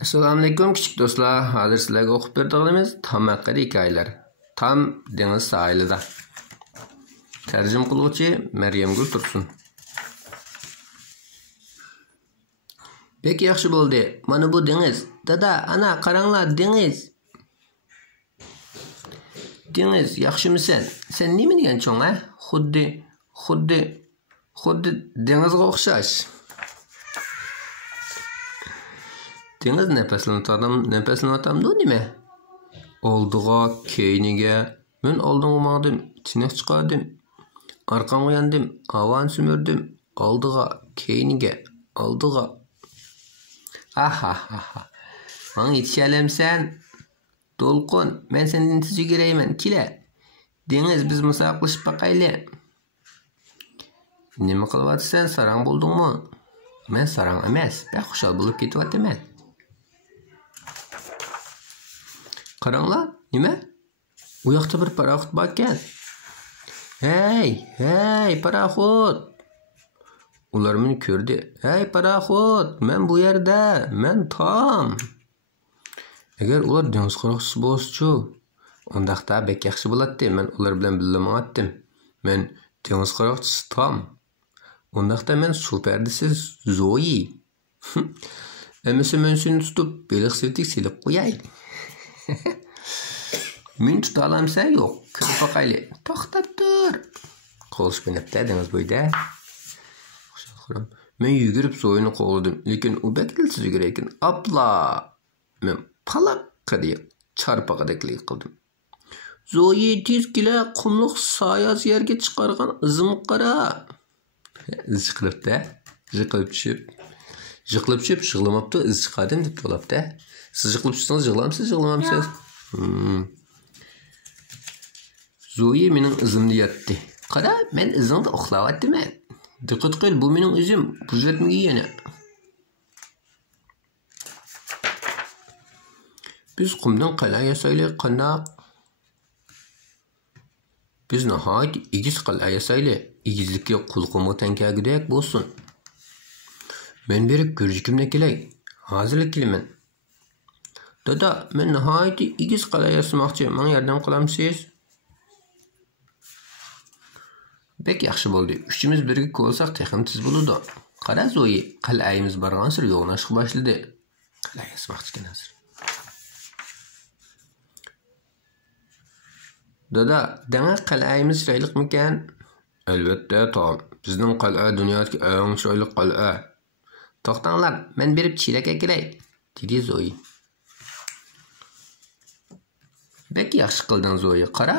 Assalomu alaykum kichik do'stlar. Hozir sizlarga o'qib beradiganimiz Tom haqida hikoyalar. Tom dengiz sahilida. Tarjim qiluvchi Maryamgul Tursun. Pek yaxshi bo'ldi. Mana bu dengiz. Dada, ana qaranglar dengiz. Dengiz, yaxshimisan? Sen nima degan cho'ng, ha? Xuddi dengizga o'xshash. Dengiz nefeslanıtamdı nime? Olduğa, keyniga, men oldinga mağdım, çinek çıkardım. Arkamga yandım, havan sümürdüm. Olduğa, keyniga, olduğa. Ha. Bana yetişelim sen. Dolqun, men senden sizi göreymen, kile. Dengiz, biz musaqlışıp bakaylı. Nima qilib sarang bo'ldingmi? Men sarang emas, ben xushal bo'lib ketyapman. Qaranglar, nima? U yoqda bir paraxod bor ekan. Hey, paraxod. Ular meni ko'rdi. Hey, paraxod, men bu yerda, men Tom. Agar ular dengiz qaroqchisi bo'lsa-chu, undaqda bek yaxshi bo'ladi. Men ular bilan birga maqatdim. Men dengiz qaroqchisi Tom. Undaqda men superdisi Zoe. Emisi men seni tutup beliq siltik silib qo'yay. Men tuta olamsa yo'q. Ko'rib boqayli. To'xtab tur. Qo'lish binapti dengiz bo'yida. Men yugurib Zoe'ni qo'lladim, lekin u bekilsiz yugurar ekan. Apla. Men palaqqa deb charpaqadeklik qildim. Zoe tez kela qumliq soyasi yerga chiqargan izimga qara. İz chiqibdi. Yiqilib tushib yig'lamabdi, iz chiqardim deb bo'libdi. Siz yiqilib tushsangiz yig'lamsiz, yig'lamamsiz? Zoe mening izimni yatdi. Qara, men izingda uxlayapman. Diqqat qil, bu mening izim. Buzatmaga yana. Biz qumdan qal'a yasaylik, qandaq? Biz nihoyat egiz qal'a yasaylik. Egizlikka qulqumga tankagidek bo'lsin. Men berib ko'rishimdan kelay. Hozirlik kelaman. Dada, men nihoyat egiz qal'a yasamoqchi. Menga yordam qilamsiz? Bek yaxshi bo'ldi. Uchimiz birga ko'rsak texim tiz bo'ladi. Qara Zoe, qal'ayimiz borgan sir yo'qlashib boshladi. Qal'a yasamoqchi ekan hozir. Dada, dana qal'ayimiz chiroyliqmikan? Albatta, Tom. Bizning qal'a dunyodagi eng chiroyli qal'a. To'xtanglar, men berib chelak kelay, dedi Zoe. Bek yaxshi qilding Zoe. Qara,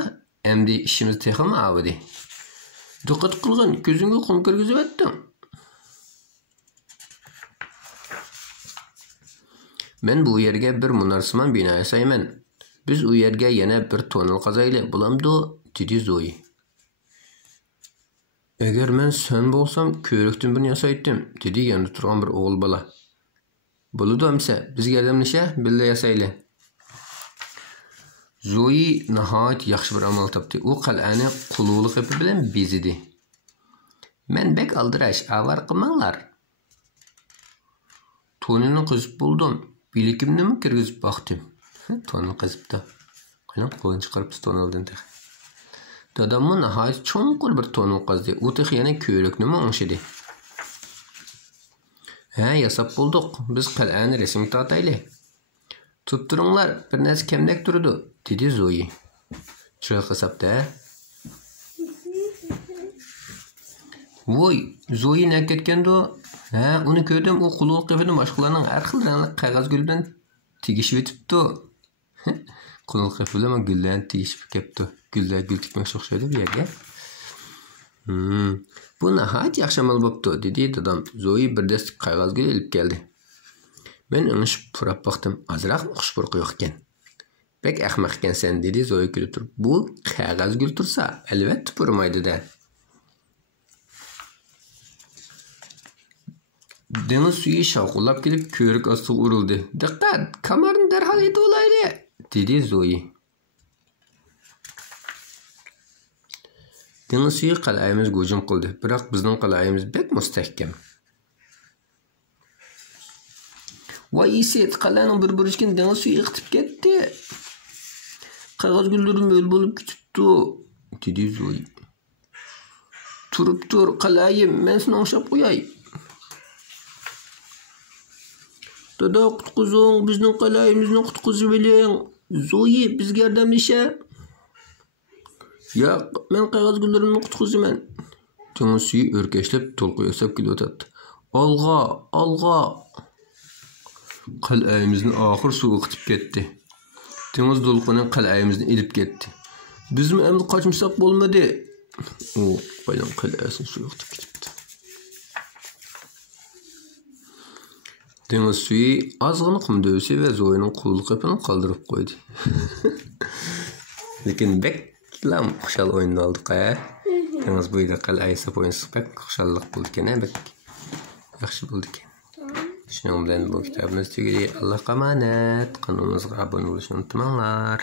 endi ishimiz texim avdi. Diqqat qilgin, ko'zingga qum kirgizib o'tdim. Men bu yerga bir munarsimon bino yasayman. Biz u yerga yana bir tonel qazayli, bo'lamdi, dedi Zoe. Eğer men sen bo'lsam, ko'rikdan birini yasaydim, dedi yanında turgan bir o'g'il bola. Bo'ladi amsa, bizga yordamlasha, birga yasayli. Zoe nihoyat yaxshi bir amal topdi. U qal'ani qulluqlik ipi bilan bezidi. Men bek aldirash, avar qilmanglar. Tonelni qizib bo'ldim. Bilikimni kirgizib baxtim. Tonel qizibdi. Qalam qo'lini chiqarib toneldan tex. Dadamni nihoyat cho'nqur bir tonel qazdi. U tex yana ko'rikni o'ngshidi. Yasab bo'ldik. Biz qal'ani rasmga tortayli. Tutturinglar, bir narsa kamdak turdi, dedi Zoe. Chiroy qasabda. Voy, Zoe nima ketgandi? Uni ko'rdim, u qulluq qilib boshqalarning har xil rangli qog'oz gul bilan tegishib o'tibdi. Qulluq qilib bilan gullarni tegishib ketdi. Gullar gul tikmoqchi o'xshaydi bu yerga. Bu nihoyat yaxshi amal bo'pti, dedi dadam. Zoe bir dast qog'oz gul olib keldi. Men uni purab baxtim, azroq xushbo'y yo'q ekan. Bek ahmoq ekansan, dedi Zoe kulib turib. Bu qog'oz gul tursa, albatta purmaydi-da. Dengiz suyu shavqillab kelib ko'rik ostiga urildi. Diqqat, kamarni darhol yetib olayli, dedi Zoe. Dengiz suyu qal'ayimiz hujum qildi, biroq bizning qal'ayimiz bek mustahkam. Vay Iset, qal'aning bir burishgan dengiz suvi iqitib ketdi. Qog'oz gullarim o'l bo'lib ketibdi, dedi Zoe. Turib tur, qal'ayim, men seni o'xshab qo'yay. Dada qutquzing, bizning qal'ayimizni qutqizib oling. Zoe, bizga yordamlasha. Yo'q, men qog'oz gullarimni qutqizaman. Dengiz suvi o'rkashlab to'lqin yasab kelyotdi. Olg'a, olg'a. Qal'ayimizni oxir suv iqitib ketdi. Dengiz to'lqini qal'ayimizni ilib ketdi. Bizmi endi qochmasak bo'lmadi. U qo'ydan qal'asini suv iqitib ketibdi. Dengiz suvi ozg'ina qum dövsi va Zoening qo'l qapini qoldirib qo'ydi. Lekin beklam xushal o'yin oldik. Dengiz bo'yida qal'a yasab o'ynasak bek xushallik bo'ldi ekan, bek yaxshi bo'ldi ekan. Shuning bilan bu kitobimiz tugadi. Allohga omonat. Kanalımızga abone bo'lishni unutmanglar.